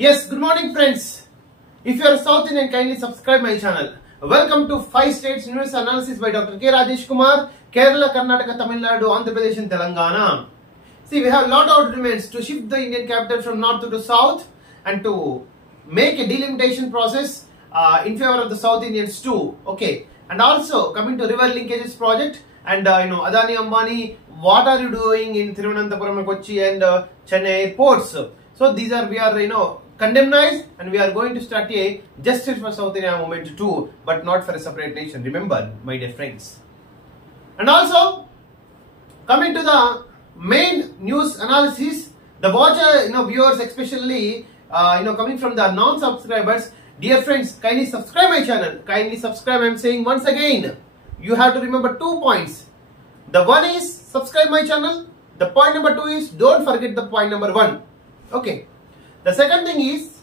Yes, good morning friends. If you are South Indian, kindly subscribe my channel. Welcome to 5 states news analysis by Dr. K. Rajesh Kumar, Kerala, Karnataka, Tamil Nadu, Andhra Pradesh and Telangana. See, we have a lot of demands to shift the Indian capital from north to south and to make a delimitation process in favor of the South Indians too. Okay, and also coming to river linkages project and Adani Ambani, what are you doing in Thiruvananthapuram, Kochi and Chennai airports? So these are, we are condemned and we are going to start a justice for South India movement too, but not for a separate nation. Remember, my dear friends. And also coming to the main news analysis, the watcher, viewers especially, coming from the non-subscribers, dear friends, kindly subscribe my channel. Kindly subscribe. I am saying once again, you have to remember 2 points. The one is subscribe my channel. The point number 2 is don't forget the point number 1. Okay. The second thing is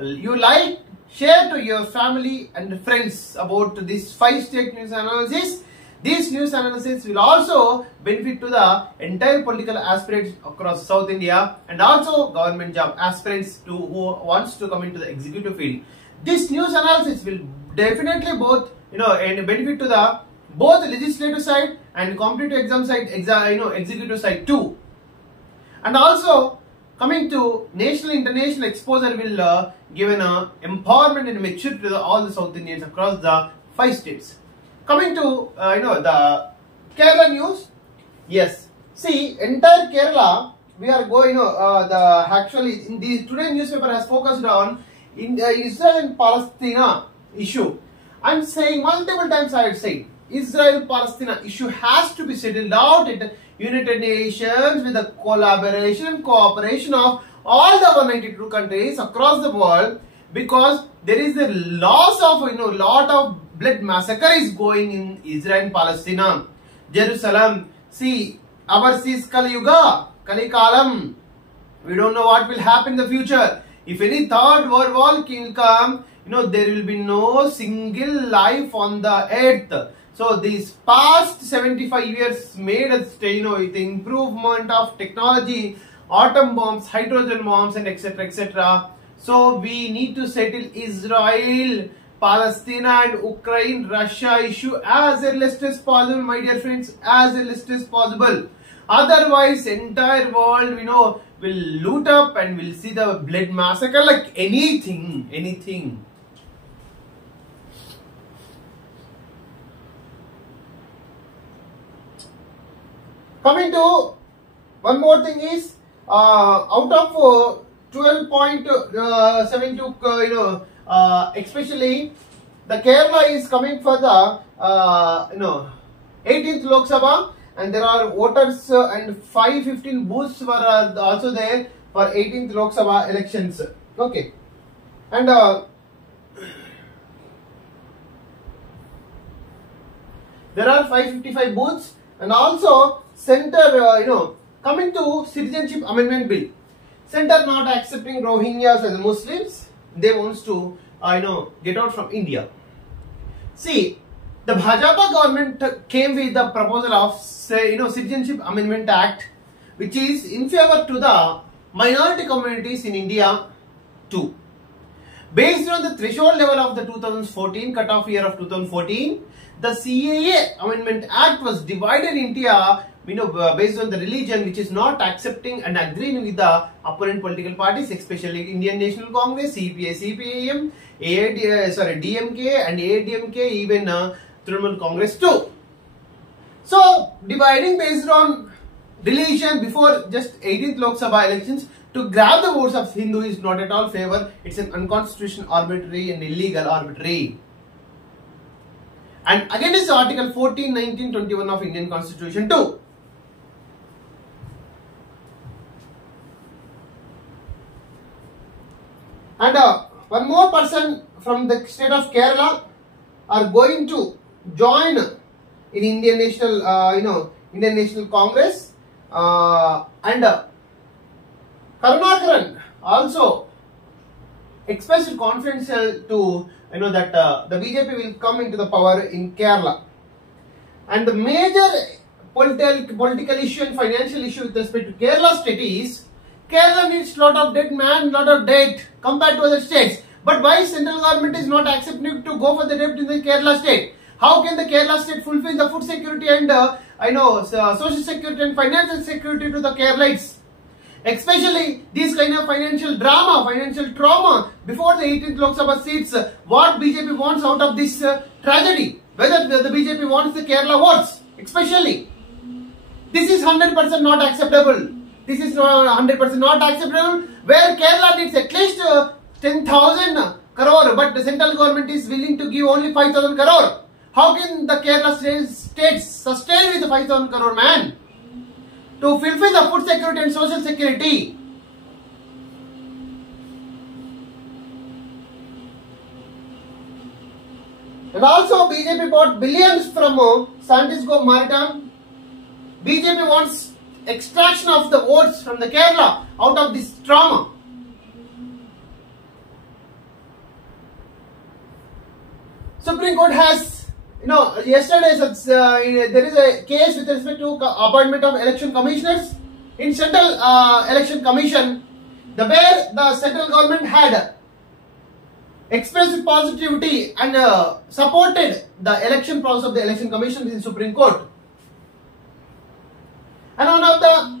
you like, share to your family and friends about this 5 state news analysis. This news analysis will also benefit to the entire political aspirants across South India and also government job aspirants who wants to come into the executive field. This news analysis will definitely both and benefit to the both legislative side and competitive exam side, executive side too. And also coming to national international exposure will give an empowerment and maturity to all the South Indians across the 5 states. Coming to the Kerala news, yes. See, entire Kerala, we are going. Actually in the today newspaper has focused on in Israel and Palestine issue. I am saying multiple times. I have said Israel-Palestine issue has to be settled out at United Nations with the collaboration and cooperation of all the 192 countries across the world, because there is a loss of lot of blood massacre is going in Israel and Palestine. Jerusalem, see, our sees Kali Yuga, Kali Kalam. We don't know what will happen in the future. If any third world war will come, there will be no single life on the earth. So these past 75 years made us, with the improvement of technology, atom bombs, hydrogen bombs and etc. etc. So we need to settle Israel, Palestine and Ukraine, Russia issue as early as possible, my dear friends, as early as possible. Otherwise, entire world, will loot up and will see the blood massacre like anything. Coming to one more thing is out of 12.72, especially the Kerala is coming for the 18th Lok Sabha, and there are voters and 515 booths were also there for 18th Lok Sabha elections. Okay, and there are 555 booths, and also center, coming to citizenship amendment bill, center not accepting Rohingyas as Muslims. They wants to get out from India. See, the Bhajapa government came with the proposal of Citizenship Amendment Act, which is in favor to the minority communities in India too. Based on the threshold level of the 2014 cutoff year of 2014, the CAA Amendment Act was divided in India, based on the religion, which is not accepting and agreeing with the opponent political parties, especially Indian National Congress, CPI, CPIM, DMK and ADMK, even Trinamool Congress too. So, dividing based on religion before just 18th Lok Sabha elections to grab the votes of Hindu is not at all favor. It's an unconstitutional, arbitrary and illegal arbitrary. And again is Article 14, 19, 21 of Indian Constitution too. And one more person from the state of Kerala are going to join in Indian National, Indian National Congress, and Karunakaran also expressed confidence to that the BJP will come into the power in Kerala. And the major political issue and financial issue with respect to Kerala state is Kerala needs lot of debt, man, lot of debt compared to other states. But why central government is not accepting to go for the debt in the Kerala state? How can the Kerala state fulfill the food security and social security and financial security to the Keralites? Especially this kind of financial drama, financial trauma before the 18th Lok Sabha seats. What BJP wants out of this tragedy? Whether the BJP wants the Kerala votes, especially. This is 100% not acceptable. This is 100% not acceptable. Where Kerala needs at least 10,000 crore, but the central government is willing to give only 5,000 crore. How can the Kerala state sustain with the 5,000 crore, man? To fulfill the food security and social security. And also BJP bought billions from Santisco Maritime. BJP wants extraction of the votes from the Kerala out of this trauma. Supreme Court has, yesterday there is a case with respect to appointment of election commissioners in Central Election Commission, where the central government had expressed positivity and supported the election process of the election commission in Supreme Court. And one of the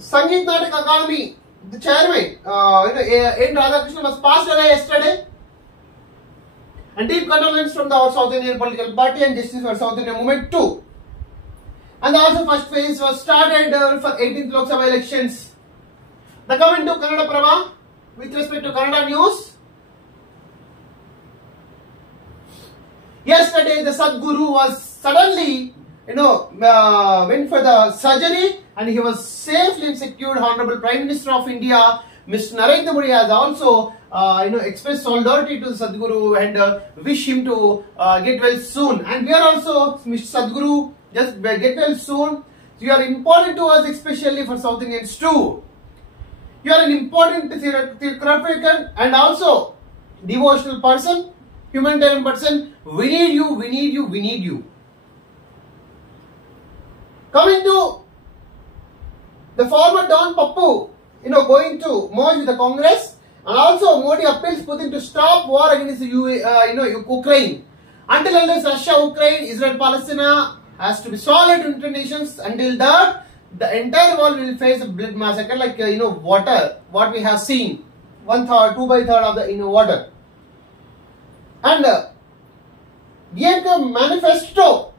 Sangeet Natak Academy, the chairman, N. Radhakrishnan, was passed away yesterday. And deep condolence from the South Indian political party and Justice for South Indian movement too. And also first phase was started for 18th Lok Sabha elections. The coming to Kannada Prabha with respect to Kannada news. Yesterday the Sadguru was suddenly went for the surgery and he was safely secured. Honorable Prime Minister of India, Mr. Narendra Modi, has also expressed solidarity to Sadguru and wish him to get well soon. And we are also, Mr. Sadguru, just get well soon. You are important to us, especially for South Indians too. You are an important theoretical and also devotional person, humanitarian person. We need you, we need you, we need you. Coming to the former Don Pappu, going to merge with the Congress, and also Modi appeals Putin to stop war against Ukraine. Until unless Russia, Ukraine, Israel, Palestine has to be solid into nations. Until that, the entire world will face a blood massacre like water. What we have seen, 1/3, 2/3 of the water. And DMK manifesto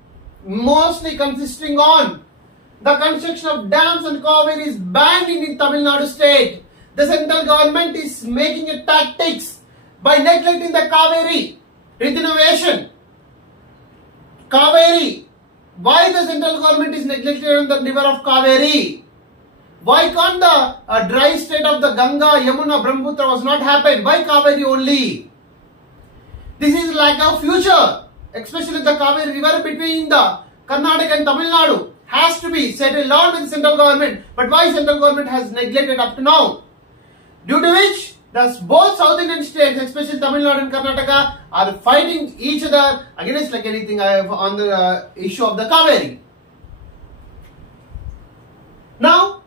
mostly consisting on the construction of dams and Kaveri is banned in Tamil Nadu state. The central government is making a tactics by neglecting the Kaveri regeneration. Kaveri. Why the central government is neglecting the river of Kaveri? Why can't the dry state of the Ganga, Yamuna, Brahmaputra was not happen? Why Kaveri only? This is lack of future, especially the Kaveri river between the Karnataka and Tamil Nadu has to be settled out with the central government. But why central government has neglected up to now? Due to which both South Indian states, especially Tamil Nadu and Karnataka, are fighting each other against like anything on the issue of the Kaveri. Now,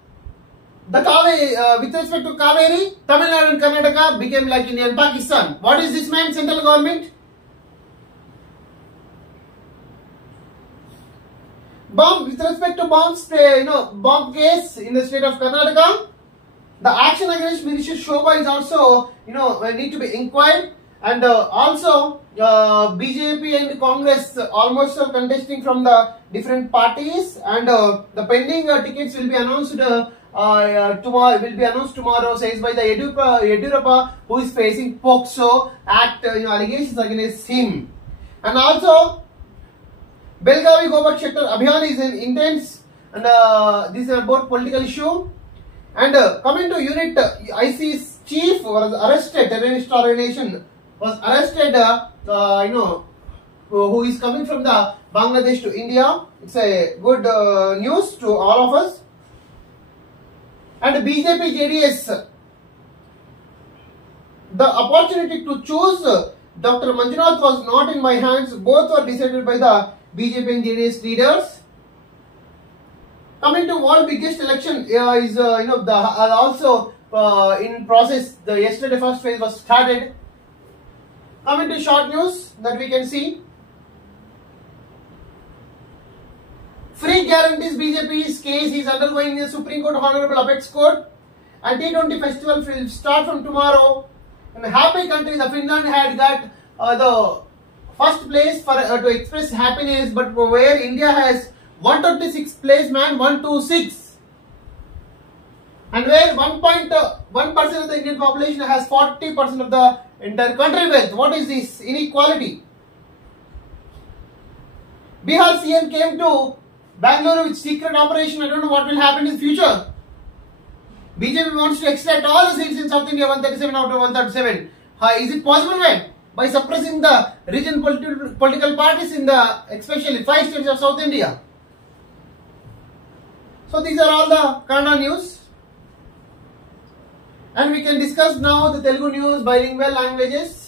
the Kaveri, with respect to Kaveri, Tamil Nadu and Karnataka became like India and Pakistan. What is this man? Central government? With respect to bomb case in the state of Karnataka, the action against Minister Shobha is also, need to be inquired. And also, BJP and Congress almost are contesting from the different parties, and the pending tickets will be announced tomorrow. Says by the Yediyurappa, who is facing POCSO Act allegations against him. And also, Belgavi Gobak Sector Abhiyan is intense, and this is about political issue. And coming to unit, IC's chief was arrested, terrorist organization was arrested, who is coming from the Bangladesh to India. It's a good news to all of us. And BJP JDS, the opportunity to choose Dr. Manjunath was not in my hands. Both were decided by the BJP and JDS leaders. Coming to world biggest election is also in process. The yesterday first phase was started. Coming to short news that we can see. Free guarantees BJP's case is undergoing in the Supreme Court Honorable Apex Court, and T20 festival will start from tomorrow. And happy country, the Finland had got the first place for to express happiness, but where India has 126th place, man, 126, and where 1.1% of the Indian population has 40% of the entire country wealth. What is this inequality? Bihar CM came to Bangalore with secret operation. I don't know what will happen in the future. BJP wants to extract all the seats in South India, 137 out of 137. Is it possible, man? By suppressing the regional political parties in the especially 5 states of South India. So these are all the Kannada news. And we can discuss now the Telugu news, bilingual languages.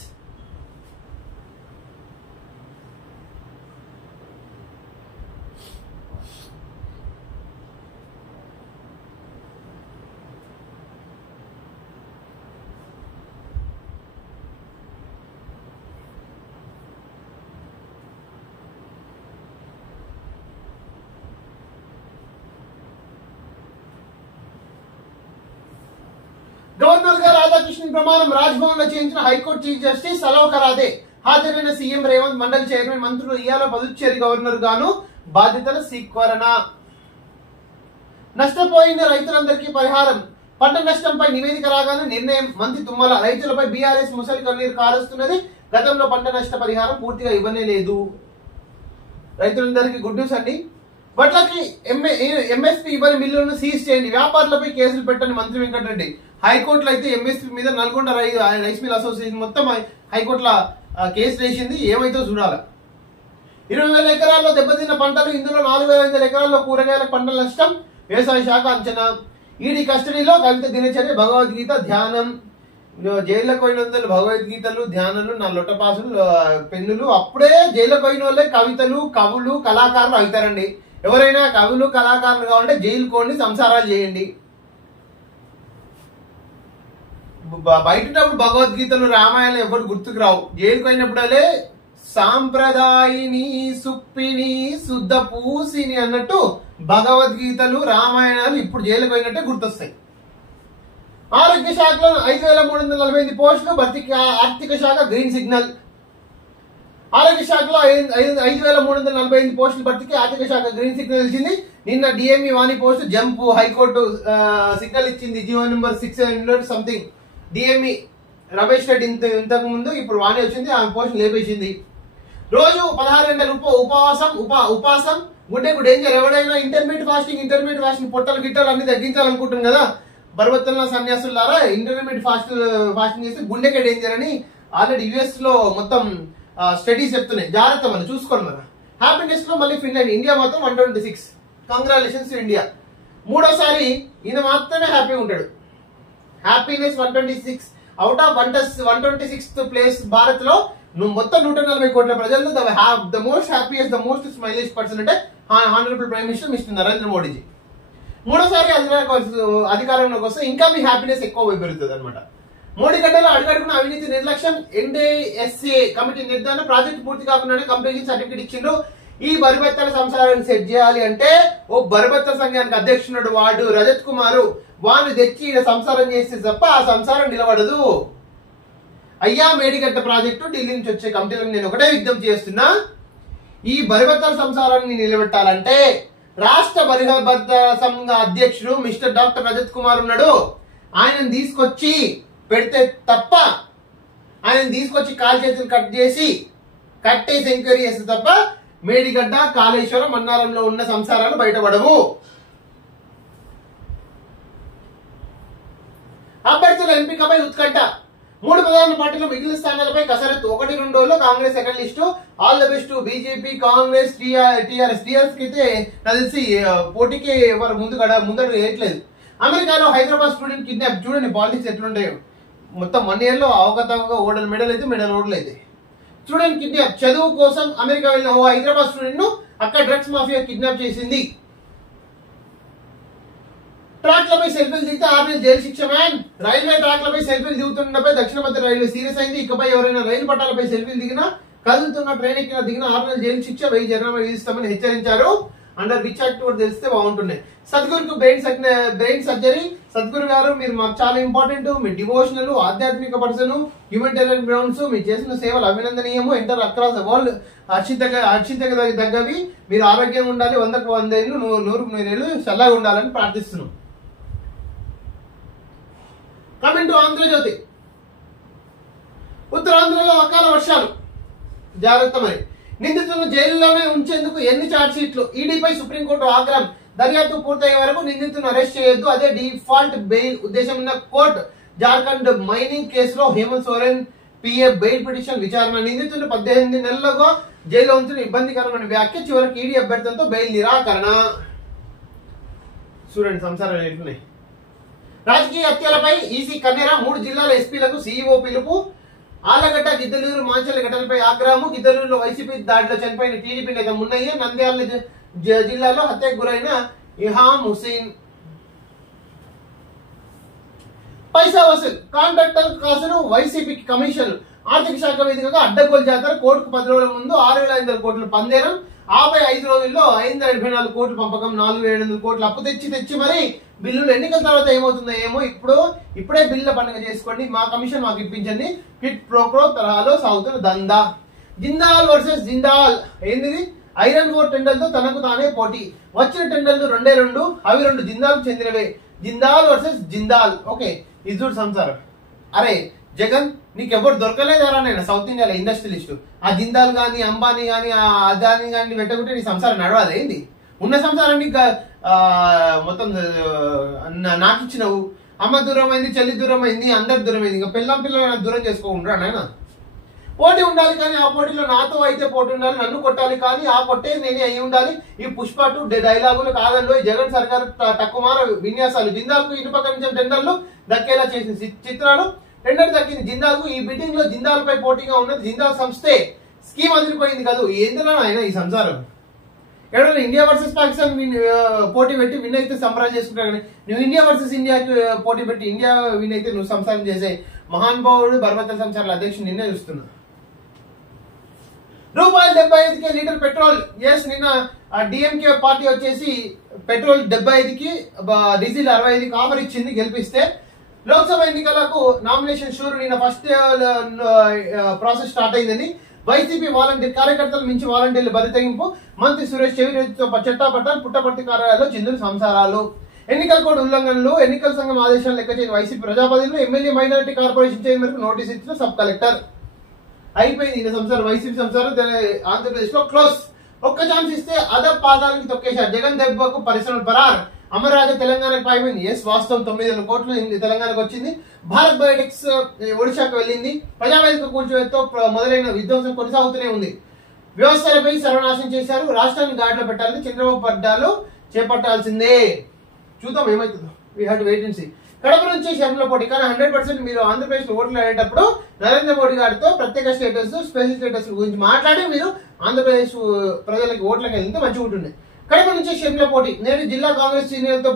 Governor గా రాధాకృష్ణన్ ప్రమాణం రాజ్భవన్ లో చేయించిన high court chief justice allow కరాదే. హాజరైన సీఎం రేవంత్, మండలి చైర్మన్, మంత్రులు ఇయాల పుదుచ్చేరి గవర్నర్ గాను బాధ్యతల స్వీకరణ. నష్టపోయిన రైతులందరికీ పరిహారం, పంట నష్టంపై నివేదిక రాగానే నిర్ణయం. మంత్రి తుమ్మల, రైతులపై బీఆర్ఎస్ ముసలి కన్నీరు కారుస్తున్నది. గతంలో పంట నష్ట పరిహారం పూర్తిగా ఇవ్వనే లేదు. రైతులందరికీ గుడ్ న్యూస్ అండి. వడ్లకి ఎంఎస్పీ ఇవ్వని మిల్లులను సీజ్ చేయండి, వ్యాపారులపై కేసులు పెట్టండి మంత్రి వెంకటరెడ్డి. హైకోర్టులో అయితే ఎంఎస్పీ మీద నల్గొండ రైస్ మిల్ అసోసియేషన్ మొత్తం హైకోర్టులో కేసు వేసింది. ఏమైతే చూడాలి. 20,000 ఎకరాల్లో దెబ్బతిన్న పంటలు, ఇందులో 4,500 ఎకరాల్లో కూరగాయల పంటల నష్టం. వ్యవసాయ శాఖ అంచనా. ఈడీ కస్టడీలో కవిత దినచర్య, భగవద్గీత ధ్యానం. జైల్లో పోయినందులు భగవద్గీతలు, ధ్యానాలు, నా లొట్టపాసులు, పెన్నులు. అప్పుడే జైల్లో పోయిన వాళ్ళే కవితలు, కవులు, కళాకారులు అవుతారండి. ఎవరైనా కవులు, కళాకారులు కావాలంటే జైలు కోండి, సంసారాలు చేయండి. బయటప్పుడు భగవద్గీతలు, రామాయణం ఎవరు గుర్తుకు రావు. జైలుకు అయినప్పుడే సాంప్రదాయిని, సుప్పిని, శుద్ధ పూసిని అన్నట్టు భగవద్గీతలు, రామాయణాలు ఇప్పుడు జైలుకు అయినట్టే గుర్తొస్తాయి. ఆరోగ్య శాఖలో 5,348 పోస్టులు భర్తీకి ఆర్థిక శాఖ గ్రీన్ సిగ్నల్. ఆరోగ్య శాఖలో 5,348 పోస్టులు భర్తీకి ఆర్థిక శాఖ గ్రీన్ సిగ్నల్ ఇచ్చింది. నిన్న డిఎంఈ వాణి పోస్టు జంప్, హైకోర్టు సిగ్నల్ ఇచ్చింది. GO number 600 something. DME Ramesh రెడ్డి ఇంతకు ముందు, ఇప్పుడు వాణి వచ్చింది, ఆమె పోస్టు లేపేసింది. రోజు 16 గంటల ఉపాసం గుండెకు డేంజర్. ఎవడైనా ఇంటర్మీడియట్ ఫాస్టింగ్ పొట్టలు గిట్టలు అన్ని తగ్గించాలనుకుంటుంది కదా, బర్వత్తల సన్యాసులారా, ఇంటర్మీడియట్ ఫాస్టింగ్ చేస్తే గుండెకే డేంజర్ అని ఆల్రెడీ యుఎస్ లో మొత్తం స్టడీస్ చెప్తున్నాయి. జాగ్రత్త మనం చూసుకోండి. మన హ్యాపీనెస్ లో మళ్ళీ ఫిన్లాండ్, ఇండియా మాత్రం 126. Congratulations India. మూడోసారి ఈయన మాత్రమే హ్యాపీగా ఉంటాడు. హ్యాపీనెస్ 126 out of 126th place Bharat లో. మొత్తం 140 కోట్ల ప్రజల్లో the most happiest, the most స్మైలిష్ పర్సన్ అంటే honourable prime minister mister Narendra మోడీజీ. మూడోసారి అధికారంలోకి వస్తే ఇంకా మీ హ్యాపీనెస్ ఎక్కువ పెరుగుతుంది అనమాట. మోడీ గడ్డలో అడుగడుగున అవినీతి, నిర్లక్ష్యం. ఎన్డీఎస్ఏ కమిటీ నిర్ధారణ, ప్రాజెక్టు పూర్తి కాకుండానే కంప్లీషన్ సర్టిఫికేట్ ఇచ్చిండ్రు. ఈ బరిబత్తల సంసారాన్ని సెట్ చేయాలి అంటే ఓ బరిబత్తల సంఘానికి అధ్యక్షుడు వాడు రజత్ కుమార్, వాడిని తెచ్చి సంసారం చేస్తే తప్ప ఆ సంసారం నిలబడదు. అయ్యా మేడిగడ్డ ప్రాజెక్టు ఢిల్లీ నుంచి వచ్చే కమిటీలకు నేను ఒకటే విజ్ఞప్తి చేస్తున్నా, ఈ బరిబత్తల సంసారాన్ని నిలబెట్టాలంటే రాష్ట్ర బరిబత్తల సంఘ అధ్యక్షుడు మిస్టర్ డాక్టర్ రజత్ కుమార్ ఉన్నాడు, ఆయనను తీసుకొచ్చి పెడితే తప్ప, ఆయన తీసుకొచ్చి కాలు చేతులు కట్టేసి ఎంక్వైరీ చేస్తే తప్ప మేడిగడ్డ, కాళేశ్వరం, మన్నారంలో ఉన్న సంసారాలు బయటపడవు. అభ్యర్థుల ఎంపికపై ఉత్కంఠ. 3 ప్రధాన పార్టీలు మిగిలిన స్థానాలపై కసరత్తు. 1-2 రోజుల్లో Congress second list. All the best BJP, Congress, టీఆర్ఎస్ అయితే నాకు తెలిసి పోటీకి ఎవరు ముందడు వేయట్లేదు. అమెరికాలో హైదరాబాద్ స్టూడెంట్ కిడ్నాప్. చూడండి పాలిటిక్స్ ఎట్లుంటాయో. మొత్తం 1 year లో అవకతవకగా ఓడలు మెడల్ ఓడలు అయితే. Student kidnap. చదువు కోసం అమెరికా వెళ్ళిన ఓ హైదరాబాద్ స్టూడెంట్ ను అక్కడ డ్రగ్స్ మాఫియా కిడ్నాప్ చేసింది. ట్రాక్లపై సెల్ఫీలు దిగితే 6 నెలల జైలు శిక్ష మ్యాన్. రైల్వే ట్రాక్లపై సెల్ఫీలు దిగుతుండపై దక్షిణ మధ్య రైల్వే సీరియస్ అయింది. ఇకపై ఎవరైనా రైలు పట్టాలపై సెల్ఫీలు దిగినా, కదులుతున్న ట్రైన్ ఎక్కిన దిగిన 6 నెలల జైలు శిక్ష, 1000 జరిమానా విధిస్తామని హెచ్చరించారు. అండర్ విచ్ యాక్ట్ కూడా తెలిస్తే బాగుంటుండే. సద్గురుకు బ్రెయిన్ సర్జరీ. సద్గురు గారు మీరు మాకు చాలా ఇంపార్టెంట్. మీ డివోషనల్, ఆధ్యాత్మిక పర్సన్, హ్యూమనిటేరియన్ గ్రౌండ్స్, మీరు చేసిన సేవలు అభినందనీయము. ఎంటర్ అక్రాస్ వరల్డ్, హర్షించక తగ్గవి. మీరు ఆరోగ్యంగా ఉండాలి, 100కు 100 ఏళ్ళు, 100కు 100 ఏళ్ళు చల్లగా ఉండాలని ప్రార్థిస్తున్నాం. Coming to Andhra Jyothi. ఉత్తరాంధ్రలో అకాల వర్షాలు, జాగ్రత్త మరి. నిందితులను జైలులోనే ఉంచేందుకు ఎన్ని ఛార్జ్ షీట్లు. ఈడీపై సుప్రీంకోర్టు ఆగ్రహం. దర్యాప్తు పూర్తయ్యే వరకు నిందితులను అరెస్ట్ చేయొద్దు, అదే డిఫాల్ట్ బెయిల్ ఉద్దేశం ఉన్న కోర్టు. జార్ఖండ్ మైనింగ్ కేసులో Hemant Soren PA bail petition విచారణ. నిందితులను 18 నెలలుగా జైల్లో ఉంచిన ఇబ్బందికరమైన వ్యాఖ్య, చివరికి ఈడీ అభ్యర్థనతో బెయిల్ నిరాకరణ. చూడండి సంసారాలు ఎట్లున్నాయి. రాజకీయ హత్యలపై ఈసీ కన్నెరా. 3 జిల్లాల ఎస్పీలకు సీఈఓ పిలుపు. ఆలగడ్డ, గిద్దలూరు, మాంచల్ ఘటనపై ఆగ్రహము. గిద్దలూరులో వైసీపీ దాడిలో చనిపోయిన టీడీపీ నేత మున్నయ్య. నంద్యాల జిల్లాలో హత్యకు గురైన ఇహాం హుసేన్. పైసా వసూలు, కాంట్రాక్టర్ కాసులు, వైసీపీకి కమిషన్లు. ఆర్థిక శాఖ వేదికగా అడ్డగోలు జాతర. కోర్టుకు 10 రోజుల ముందు 6,500 కోట్ల పందేరం. ఆపై 5 రోజుల్లో 584 కోట్ల పంపకం. 4,700 కోట్ల అప్పు తెచ్చి మరి బిల్లులు ఎన్నికల తర్వాత ఏమవుతుందో ఏమో. ఇప్పుడే బిల్లుల పండుగ చేసుకోండి, మా కమిషన్ మాకు ఇప్పించండి. క్విట్ ప్రోక్రో తరహాలో సాగుతున్న దందా. జిందాల్ వర్సెస్ జిందాల్. ఏంది? ఐరన్ ఓర్ టెండర్లతో తనకు తానే పోటీ. వచ్చిన టెండర్లు 2 అవి 2 జిందాల్ చెందినవే. జిందాల్ వర్సెస్ జిందాల్. ఓకే, ఇది చూడు సంసారం. అరే జగన్, నీకెవరు దొరకలేదారా నేను సౌత్ ఇండియాలో ఇండస్ట్రియలిస్ట్? ఆ జిందాల్ గాని, అంబానీ గాని, ఆ అదానీ గాని పెట్టకుంటే నీ సంసారం నడవాలి ఏంది? ఉన్న సంసారాన్ని మొత్తం నాకు ఇచ్చినవు. అమ్మ దూరం అయింది, చెల్లి దూరం అయింది, అందరి దూరం అయింది. ఇంకా పిల్లలు దూరం చేసుకోకుండా నాయన. పోటీ ఉండాలి కానీ ఆ పోటీలో నాతో అయితే పోటీ ఉండాలి, నన్ను కొట్టాలి కానీ ఆ కొట్టే నేనే అయి ఉండాలి. ఈ పుష్ప 2 డైలాగులు కాదంలో జగన్ సర్కార్ తక్కువ విన్యాసాలు. జిందాల్ కు ఇటు పక్క నుంచి టెండర్లు దక్కేలా చేసిన చిత్రాలు. టెండర్ దక్కింది జిందాల్ కు. ఈ బిడ్డింగ్ లో జిందాల్ పై పోటీగా ఉన్నది జిందాల్ సంస్థే. స్కీమ్ అదిరిపోయింది కాదు. ఎందులో ఆయన ఈ సంసారం? ఎవరైనా ఇండియా వర్సెస్ పాకిస్తాన్ పోటీ పెట్టి విన్ అయితే సంబరాలు చేసుకుంటారు కానీ నువ్వు ఇండియా వర్సెస్ ఇండియాకి పోటీ పెట్టి ఇండియా విన్ అయితే నువ్వు సంసారం చేసే మహానుభావుడు బర్మతల సంసారాల అధ్యక్షుడు నిన్నే చూస్తున్నా. ₹75కి లీటర్ పెట్రోల్. ఎస్, నిన్న డిఎంకే పార్టీ వచ్చేసి పెట్రోల్ 75కి, డీజిల్ 65కి ఆఫర్ ఇచ్చింది గెలిపిస్తే. లోక్సభ ఎన్నికలకు నామినేషన్ షూర్. నిన్న ఫస్ట్ ప్రాసెస్ స్టార్ట్ అయిందని వైసీపీ వాలంటీర్ కార్యకర్తలు మించి వాలంటీర్లు బరితెగింపు. మంత్రి సురేష్ చెవిరెడ్డితో చట్టాపట్టాలు. పుట్టపర్తి కార్యాలయంలో చిందులు సంసారాలు. ఎన్నికల కోడ్ ఉల్లంఘనలు. ఎన్నికల సంఘం ఆదేశాలు లెక్క చేయని వైసీపీ ప్రజాప్రతినిధులు. ఎమ్మెల్యే మైనారిటీ కార్పొరేషన్ చైర్మన్ కు నోటీస్ ఇచ్చిన సబ్ కలెక్టర్. అయిపోయింది ఈ సంసారం. వైసీపీ సంసారం ఆంధ్రప్రదేశ్ లో క్లోజ్. ఒక్క ఛాన్స్ ఇస్తే అదర్ పాదాలకి తొక్కేశారు. జగన్ దెబ్బకు పరిశ్రమలు పరార్. అమరరాజ తెలంగాణకు పాయిపోయింది. ఎస్, వాస్తవం 9,000 కోట్లు తెలంగాణకు వచ్చింది. భారత్ బయోటెక్స్ ఒడిశాకు వెళ్ళింది. ప్రజావేదిక కూల్చివేతతో మొదలైన విధ్వంసం కొనసాగుతూనే ఉంది. వ్యవస్థలపై సర్వనాశనం చేశారు. రాష్ట్రాన్ని గాడిలో పెట్టాలని చంద్రబాబు పడ్డాలు చేపట్టాల్సిందే. చూద్దాం ఏమవుతుందో. We have to wait and see. Kadapa నుంచి షర్మిల పోటీ. కానీ 100% మీరు ఆంధ్రప్రదేశ్ లో ఓట్లు అయ్యేటప్పుడు నరేంద్ర మోడీ గారితో ప్రత్యేక స్టేటస్, స్పెషల్ స్టేటస్ గురించి మాట్లాడి మీరు ఆంధ్రప్రదేశ్ ప్రజలకి ఓట్లకి వెళ్తే మంచిగా ఉంటుంది. కడప నుంచి షర్మిల పోటీ. నేడు జిల్లా కాంగ్రెస్ సీనియర్లతో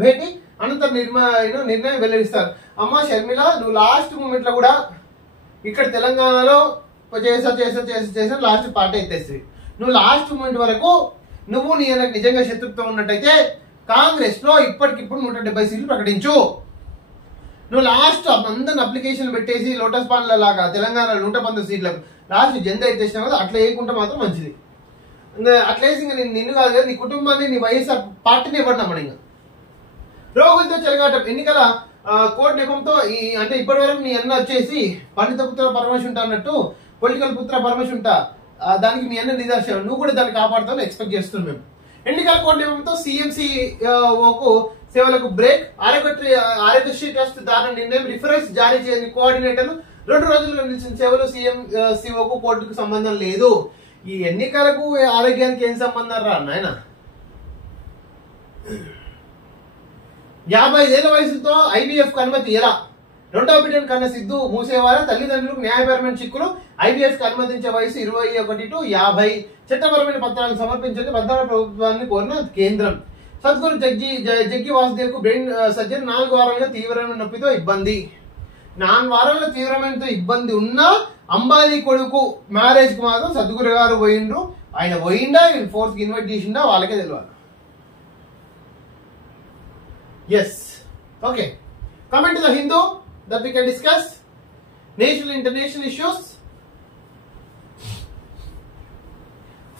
భేటీ. అనంతరం నిర్ణయం వెల్లడిస్తారు. అమ్మ షర్మిల, నువ్వు లాస్ట్ మూమెంట్ లో కూడా ఇక్కడ తెలంగాణలో చేసా లాస్ట్ పార్టీ ఎత్తేస్తుంది. నువ్వు లాస్ట్ మూమెంట్ వరకు నువ్వు నీ నిజంగా శత్రుత్వం ఉన్నట్టయితే కాంగ్రెస్ లో ఇప్పటికిప్పుడు 170 సీట్లు ప్రకటించు. నువ్వు లాస్ట్ అందరిని అప్లికేషన్ పెట్టేసి లోటస్ పాండ్ల లాగా తెలంగాణ 119 సీట్లకు లాస్ట్ జెండా ఎత్తేసినా కదా, అట్లా వేయకుంటే మాత్రం మంచిది. అట్లేసి ఇంకా నిన్ను కాదు కదా, నీ కుటుంబాన్ని, నీ వైఎస్ఆర్ పార్టీని ఇవ్వడం మనం. ఇంకా రోగులతో చెలగాటం. ఎన్నికల కోడ్ నెపంతో అంటే ఇప్పటి వరకు నీ అన్న వచ్చేసి పండిత పుత్ర పరమశుంట అన్నట్టు పొలిటికల్ పుత్ర పరమశుంట, దానికి మీ అన్న నిదర్శనం. నువ్వు కూడా దాన్ని కాపాడుతావు ఎక్స్పెక్ట్ చేస్తున్నాం మేము. ఎన్నికల కోడ్ నెపంతో సిఎంసిఓకు సేవలకు బ్రేక్. ఆరోగ్యశ్రీ ట్రస్ట్ దాని నిర్ణయం. రిఫరెన్స్ జారీ చేయని కోఆర్డినేటర్లు 2 రోజుల్లో నిలిచిన సేవలు. సిఎంసిఓకు కోర్టుకు సంబంధం లేదు. ఈ ఎన్నికలకు ఆరోగ్యానికి ఏం సంబంధం రా నాయన? 55 ఏళ్ల వయసుతో ఐవీఎఫ్ కు అనుమతి ఎలా? 2వ బిడ్డను కన్న సిద్ధు మూసేవారా? తల్లిదండ్రులకు న్యాయపరమైన చిక్కులు. ఐవీఎఫ్ కు అనుమతించే వయసు 21 to 50. చట్టపరమైన పత్రాలను సమర్పించండి. భద్రత ప్రభుత్వాన్ని కోరిన కేంద్రం. సద్గురు జగ్గి వాసుదేవ్ కు బ్రెయిన్ సర్జరీ 4 వారాలుగా తీవ్రమైన నొప్పితో ఇబ్బంది. 4 వారాల తీవ్రమైన ఇబ్బంది ఉన్నా అంబానీ కొడుకు మ్యారేజ్ కి మాత్రం సద్గురు గారు పోయిండ్రు. ఆయన పోయిండా ఫోర్స్ కి ఇన్వైట్ చేసిండా వాళ్ళకే తెలియాలి. Yes okay, coming to the Hindu that we can discuss national international issues.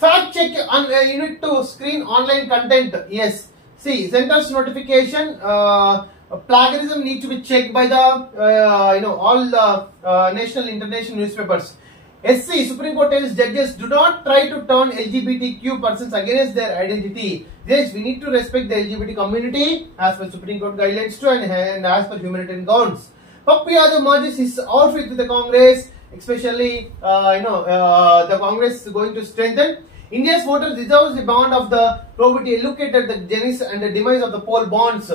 Fact check on you need to screen online content. Yes, see center's notification plagiarism need to be checked by the all the national international newspapers. SC Supreme Court tells judges do not try to turn LGBTQ persons against their identity. Yes, we need to respect the LGBT community as per Supreme Court guidelines too and as per humanitarian grounds. Pappu Yadav merges his outfit with the Congress, especially the Congress is going to strengthen. India's voters deserves the bond of the probity. Look at the genesis and the demise of the poll bonds.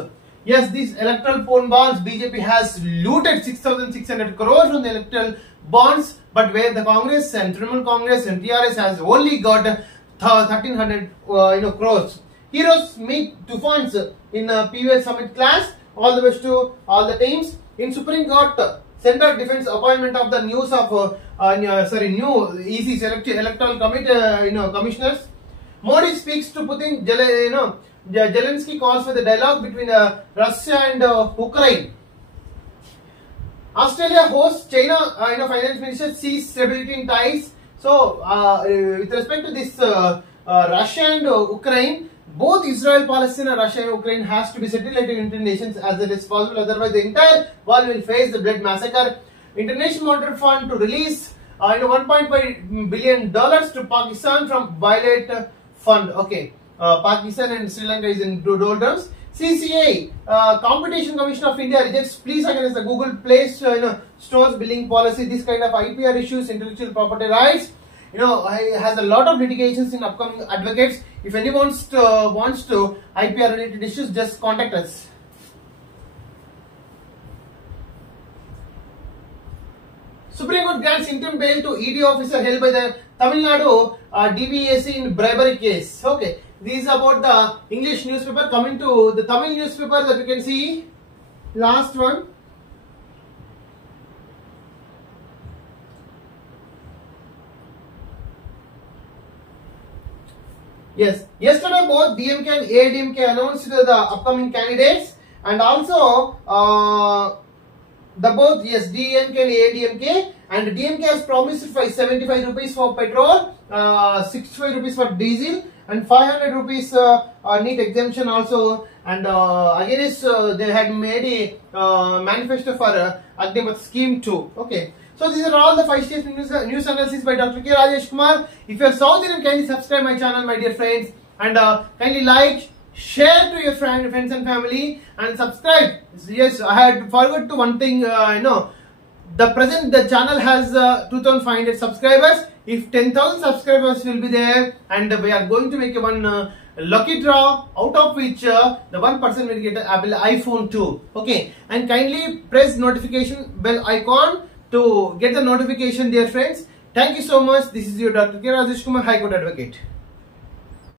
Yes, these electoral poll bonds, BJP has looted 6,600 crores from the electoral bonds, but where the Congress and Trinamool Congress and TRS has only got 1,300 crores. Heroes meet Tufans in PVL Summit class. All the best to all the teams. In Supreme Court, Central Defense appointment of the new EC electoral committee commissioners. Modi speaks to Putin. Zelensky calls for the dialogue between Russia and Ukraine. Australia hosts China finance minister sees stability in ties. So with respect to this Russia and Ukraine, both Israel, Palestine, Russia and Ukraine has to be settled at United Nations as it is possible. Otherwise, the entire world will face the blood massacre. International Monetary Fund to release $1.5 billion to Pakistan from violate fund. Okay, Pakistan and Sri Lanka is in doldrums. CCI, Competition Commission of India rejects pleas against the Google Play Store's billing policy. This kind of IPR issues, intellectual property rights, has a lot of litigations in upcoming advocates. If anyone wants to IPR related issues, just contact us. Supreme Court grants interim bail to ED officer held by the Tamil Nadu DVAC in bribery case. Okay, this is about the English newspaper. Coming to the Tamil newspaper that you can see, last one. Yes, yesterday both DMK and AIDMK announced the upcoming candidates, and also both DMK and AIDMK, and DMK has promised 75 rupees for petrol, 65 rupees for diesel, and 500 rupees NEET exemption also, and against they had made a manifesto for Agnipath scheme too. Okay. So these are all the 5 states news analysis by Dr. K. Rajesh Kumar. If you are South Indian, kindly subscribe my channel, my dear friends, and kindly like, share to your friends and family, and subscribe. Yes, I had forgot to one thing. The channel has 2,500 subscribers. If 10,000 subscribers will be there, and we are going to make one lucky draw, out of which the one person will get an Apple iPhone 2. Okay, and kindly press notification bell icon to get the notification, dear friends. Thank you so much. This is your Dr. K. Rajesh Kumar, High Court Advocate.